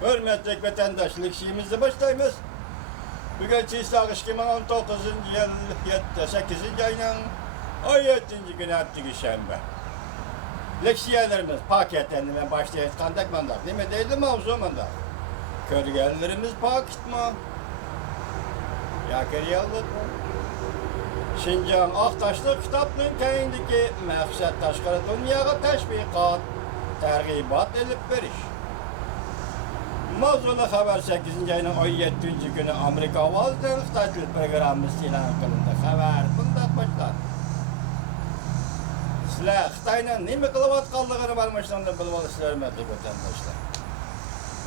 Hürmetlik vatandaşlık işimizi başlayımız. Bugün Çiğsağ 2019 yıl 8. ayının 17. günü hafta şembe. Leksiyelerimiz paketlenme başlayıp kandak mandak değil mi? Değil mi mavzu mandak? Körgellerimiz paketma. Ya keriyallık mı? Şincan Aktaşlı kitabının kendiki məqsəd taşqarı dünyaya təşviqat, tərqibat edib veriş. Mavzulu xəbər 8. ayının 17. günü Amerika Avazdan Xitay dil proqramı ilan qılındı. Xəbər bundaq başlar. Sizlər Xitayla nə qılıb atqanlığını bilmişsiniz, bilib olursunuz vətəndaşlar.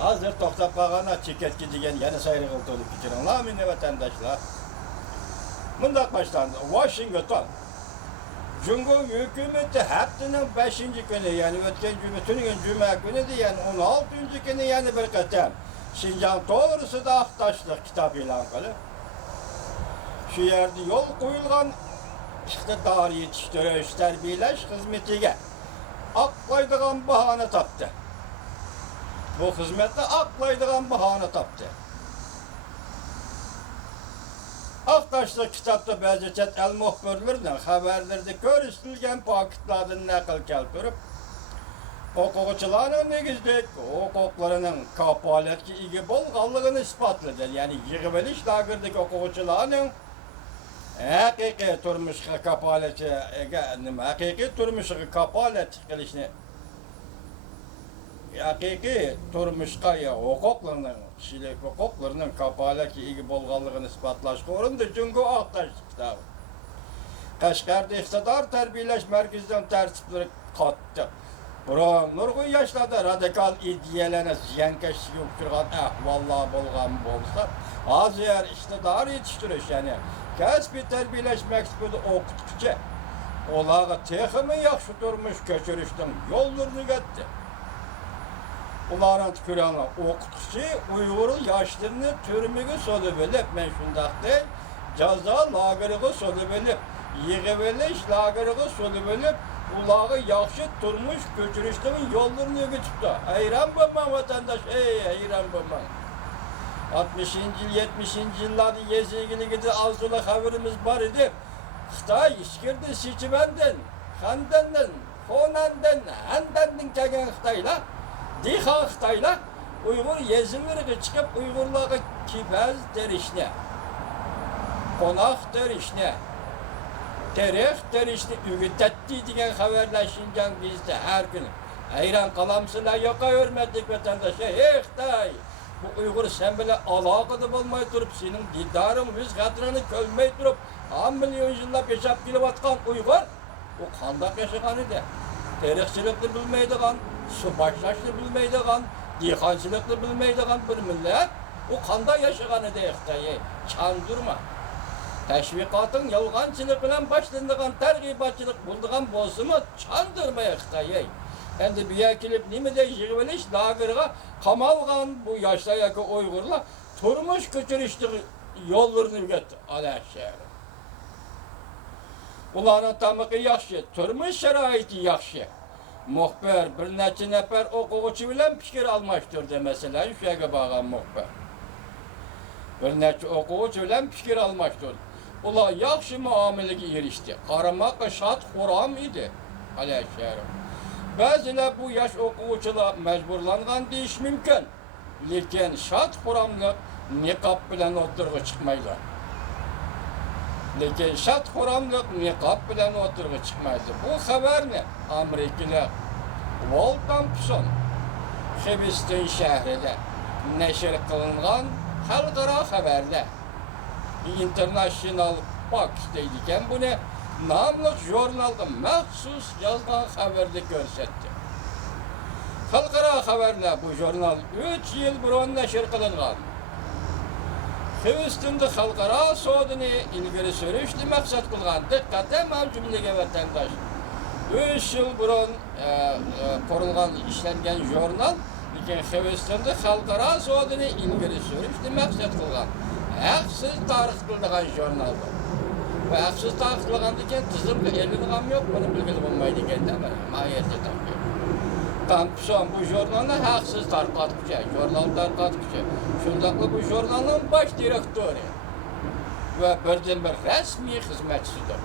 Hazır toxtab qalğana çeketki degan yana sayri qıltılıb keçirinlər minə vətəndaşlar. Bundaq başlandı. Washington. Cumhur hükümeti haftanın 5. günü yani ötken cümletin cuma günü de yani 16. günü yani bir qatam Şinjan doğrusu da Aktaşlık kitap ilan qılıb. Şu yerde yol qoyulğan iqtidar yetiştiriş tərbiyələş xizmetiga aqlaydigan bahane tapdı. Bu xizmette aqlaydigan bahane tapdı. Aktaşlık kitapta bazı chet el muhbirlerden haberlerde görüştürülgen paketlerden nakil keltirip hukukçuların negizlik hukuklarının kapaletki igi bolğanlığını ispatlıdır. Yani yığıveliş lagirdeki hukukçuların hakiki turmuşga kapaleti hakiki turmuşga kapalet kılışını hakiki turmuşga ya hukuklarının kişilik hukuklarının kapaleti igi bolğanlığını ispatlaşqa orundur. Çünkü Aktaş kitabı. Kaşgar'da iqtidar tərbiyələş mərkəzdən tərtibləri qatdı. Bura nurgu yaşlarda radikal ideyalana ziyankeşlik yoxturğan ahvallar bolğan bolsa, az yer iqtidar yetiştiriş yani kəsbi tərbiyələş məktəbində oxutqucu olağı texmi yaxşı durmuş köçürüşdən yollarını getdi. Uların tüküranlar okutuşu Uygur'un yaşlarını türmüge solubilip, ben şundaq değil, caza lagırığı solubilip, yığıveliş lagırığı solubilip, ulağı yaxşı durmuş göçürüştüğün yollarını götüptü. Hayran bulmam vatandaş, hayran bulmam. 60. yıl, 70. yıllarda yezilgili gidi azılı haberimiz var idi. Xitay işkirdi Siçivenden, Xandenden, Xonan'dan, Handan'dan kelgen Xitaylar. Diha Xitaylar Uygur yezilleri çıkıp Uygurları kibaz derişne, konak derişne, terih derişne ügütetti diyen haberleşince bizde her gün. Hayran kalamsılar yoka hürmetlik vatandaşa. Xitay, bu Uygur sen bile alakalı bulmayı durup, senin didarın yüz kadrını kölmeyi durup, 10 milyon yıllar peşap gelip atkan Uygur, bu kandak yaşakanı da. Terihçilikli bilmeydiğen, su başlaşını bilmeydiğen, dihancılıklı bilmeydiğen bir millet, o kanda yaşayanı da Xitay'ı çandırma. Teşvikatın yalgancılıkla başlandığın tergibatçılık bulduğun bozumu çandırma Xitay'ı. Endi bir yakilip nimi de yığıveliş lagırga kamalgan bu yaştayaki Uygurlar turmuş göçürüştüğü yollarını götü. Alaşşehir. Uların tamıqı yaxşı, turmuş şəraiti yaxşı. Muhbir bir neçə nəfər oxucu bilen fikir almışdırdı mesela, şəyə bağlan muhbir. Bir neçə oxucu bilen fikir almışdırdı. Ular yaxşı muamiləyə erişdi. Qaramaq şad xuram idi. Alaşşehir. Bəzilə bu yaş oxucular məcburlanğan deyiş mümkün. Lakin şad xuramlıq niqab bilen oturğu çıxmaylar. Lakin şad xuramlıq niqab bilen oturğu çıxmaydı. Bu xəbər ne? Amerikalı Walt Thompson Xibistin şəhrində nəşr qılınğan xalqara xəbərdə International Box deyilən bunu namlı jurnalda məxsus yazğan xəbərdə göstərdi. Xalqara xəbərlə bu jurnal 3 yıl burun nəşr qılınğan. Xibistin'de xalqara sodunu ilgiri sürüşdü məqsəd qılğan. Diqqətə mənim cümləyə vətəndaş. 3 yıl burun kurulğan, işlənген jurnal, lakin Xibistin'de xalqara sodunu ilgiri sürüşdü məqsəd qılğan. Haqsız tarix qıldığan jurnal bu. Ve haqsız tarix qılğan dikən tizimli elinğam yok, bunu bilgili bulmaydı ekan da, mahiyeti tapıyor. Tampson bu jurnalni haqsiz tarqatuvchi, jurnal tarqatuvchi. Shundaqla bu jurnalning bosh direktori va birdan-bir rasmiy xizmatchisidir.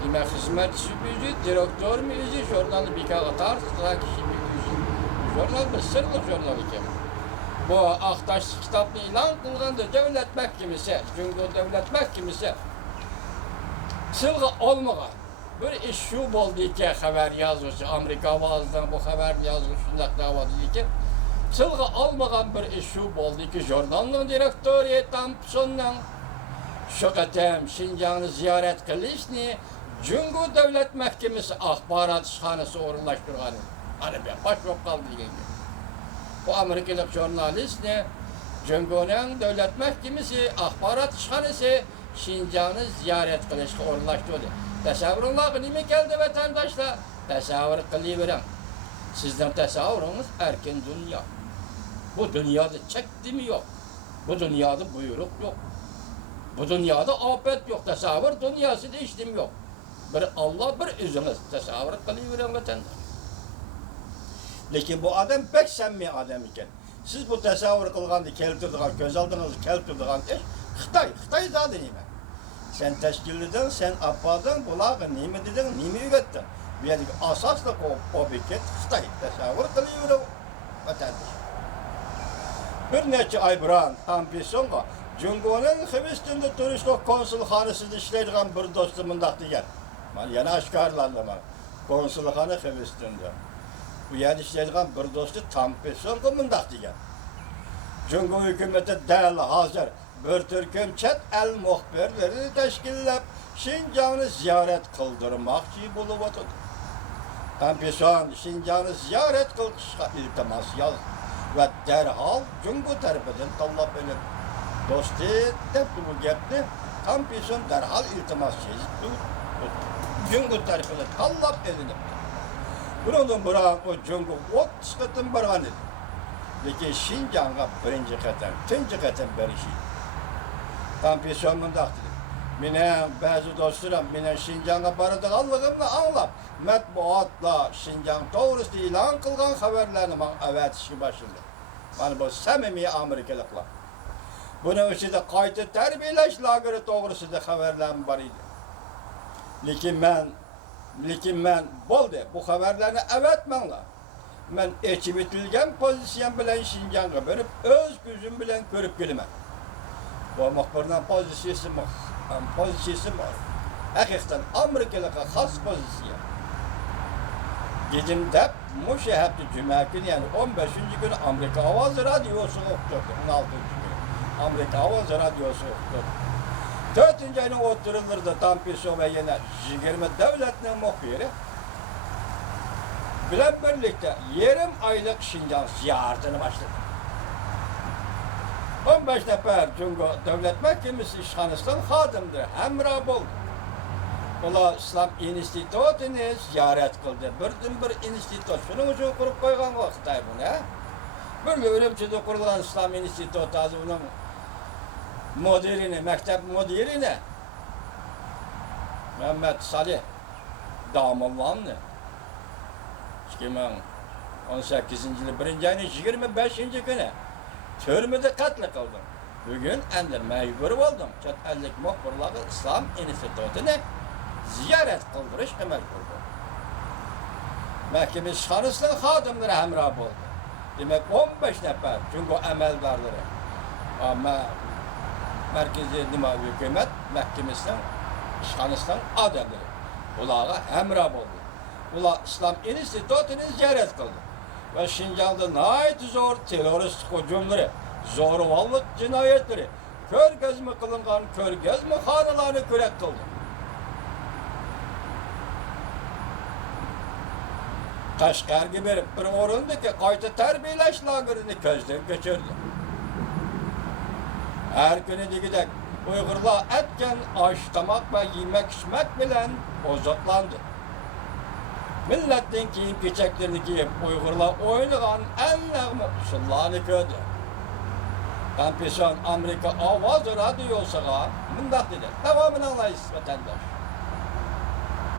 Demak, xizmatchisi o'zi, direktormi o'zi jurnalni bekorga tarqatgan kishi o'zi. Jurnal bir sirli jurnal ekan. Bu Aqtaş kitobni e'lon qilganda davlat mahkamasi, Jungo davlat mahkamasi silg'a olmagan. Bir ish shu bo'ldiki, xabar yozuvchi Amerika ovozidan bu xabarni yozuvchi shunday da'voda ekan. Silg'a olmagan bir ish shu bo'ldiki, jurnalning direktori Tampsondan shu qatam Şinjanni ziyorat qilishni Jungo davlat mahkamasi axborot ishxonasi o'rinlashtirgan. Ana bu bosh bo'lib qoldi degan. Bu Amerikalik jurnalistni Jungoning davlat mahkamasi axborot ishxonasi Şinjanni ziyorat qilishga o'rinlashtirdi. Tasavvurlar nima keldi vatandoshlar? Tasavvur qilavering. Sizning tasavvuringiz erkin dunyo. Bu dunyoda chekdimi yo'q. Bu dunyoda buyruq yo'q. Bu dunyoda ofat yo'q. Tasavvur dunyosida hech nima yo'q. Bir Allah, bir o'zingiz tasavvur qilavering vatandosh. Lekin bu adam pek samimiy adam ekan. Siz bu tasavvur qilganda keltirdigan, ko'z oldingizga keltirdigan ish Xitoy zodi nima? Sen tashkillading, sen appading, bularga nima deding, nima o'rgatding? Bu yerdagi asosli obyekt Xitoy. Tasavvur qilavering vatandosh. Bir necha oy burun Tampsonga Jungoning Hindistonda turishlik konsulxonasida ishlaydigan bir do'stim bundoq degan. Men yana oshkorlandim. Konsulxona Hindistonda. Bu yerda ishlaydigan bir do'sti Tampsonga bundoq degan. Jungo hukumati dal hozir bir turkum chet el muxbirlarini tashkillab Şinjanni ziyorat qildirmoqchi bo'lib o'tdi. Tampson Şinjanni ziyorat qilishga iltimos yozdi va darhol Jungo tarafidan tanlab olindi. Do'sti deb bu gapni Tampson darhol iltimos qildi. Jungo tarafidan tanlab olindi. Bundan burun o Jungo 30 qatim borgan edi. Lekin Şinjanga birinchi qatam, ikkinchi qatam berishi. Tampson mundaq dedi. Mening ba'zi do'stlarim mening Şinjanga boradiganligimni anglab, matbuotda Şinjang to'g'risida e'lon qilgan xabarlarni men avatishga boshladi. Mana bu samimiy amerikaliklar. Buning ichida qayta tarbiyalash lageri to'g'risida xabarlar bor edi. Lekin men bo'ldi, bu xabarlarni avatmanglar. Men echib etilgan pozitsiyam bilan Şinjanga berib, o'z ko'zim bilan ko'rib kelaman. Bu muxbirning pozitsiyasi bor. Haqiqatan Amerikalikqa xos pozitsiya. Dedim deb, musha hafta juma kuni, yani 15-kuni Amerika ovozi radiosi o'qitdi. 16-kuni Amerika ovozi radiosi o'qitdi. 4-ayning o'ttirilirdi Tampson va yana 20 davlatning muxbiri bilan birlikda yarim oylik Şinjan ziyoratini boshladi. 15 nafar Jungo davlat mahkamasi ishxonasidan xodimdir, hamroh bo'ldi. Ular İslam institutini ziyorat qildi. Birdan-bir institut. Shuning uchun qurib qo'ygan Xitoy buni. Bir Urumchida qurilgan İslam instituti uning maktab mudirini Muhammad Salih Damollanni 2018-yili 1-ayning 25-kuni turmada qatl qildi. Bugun endi majbur bo'ldim. Chet ellik muxbirlarga İslam institutini ziyorat qildirishga majbur bo'ldim. Mahkama ishxonasining xodimlari hamroh bo'ldi. Demak 15 nafar Jungo amaldorlari. Ammo Markaziy hukumat mahkamasining ishxonasining odamlari ularga hamroh bo'ldi. Ular İslam institutini ziyorat qildi. Ve Şinjan'da nəhayət zor terörist hücumları, zo'ravonlik jinoyatlari, ko'rgazma qilingan ko'rgazma xonalarni ko'rak qildi. Qashqarga berib bir o'rindagi qayta tarbiyalash lagerini ko'zdan kechirdi. Har kuni degidek Uyg'urlar etgan osh, tomoq va yemak-ichmak bilan oziqlandi. Millettin kiyim-kechaklarni kiyib, Uyg'urlar o'ynagan eng usullarni ko'rdi. Tampson Amerika ovoz radiosiga mundaq dedi. Davomini anglaysiz vatandosh.